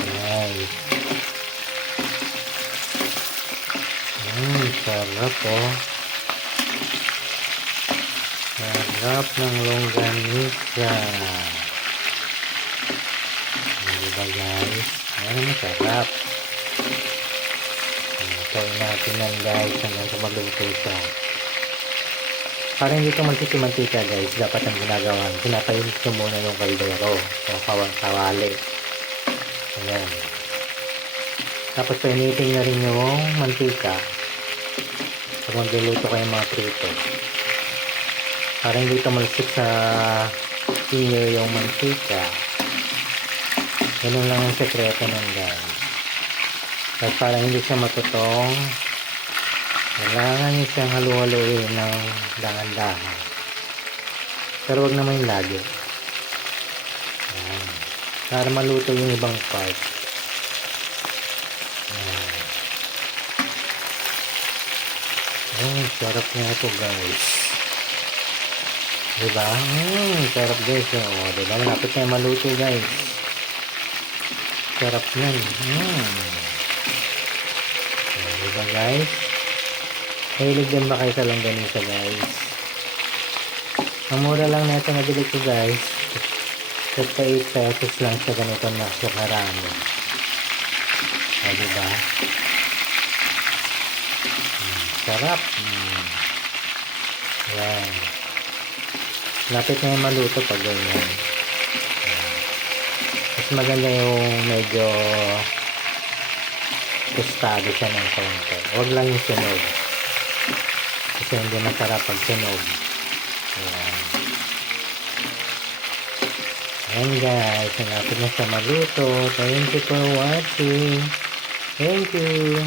Guys. Sarap oh. Sarap ng longganisa. Diba guys? Ayan, masarap. Try natin yan guys hanggang sa maluto siya. Para hindi ito magsimantika guys, dapat ang ginagawa, pinapainit ko muna yung kaldero o kawali. Ayan. Tapos painitin na rin yung mantika pag magluluto kayo mga prito. Para hindi ito malusik sa inyo yung mantika. Ganun lang ang sekreto nun guys. At para hindi siya matutong, kailangan nyo siyang halu-haluin ng dahan-dahan. Pero wag naman yung lagi. Ayan. Para maluto yung ibang part. Ayan. Sarap nga ito guys. Diba? Sarap guys. Diba? Malapit na yung maluto guys. Sarap yan. Diba guys? Mahilig din ba kayo sa longganisa guys? Ang mura lang na ito nabili ko guys. Basta 8 pesos lang sa ganito na sa karami. Diba? Sarap. Yan. Lapit na yung maluto pag ganyan. Mas maganda yung medyo tostado siya ng konti. Huwag lang yung sunog. Kasi hindi masarap pag sunog. Ayan. Ayan guys. Malapit na siya maluto. Thank you for watching. Thank you.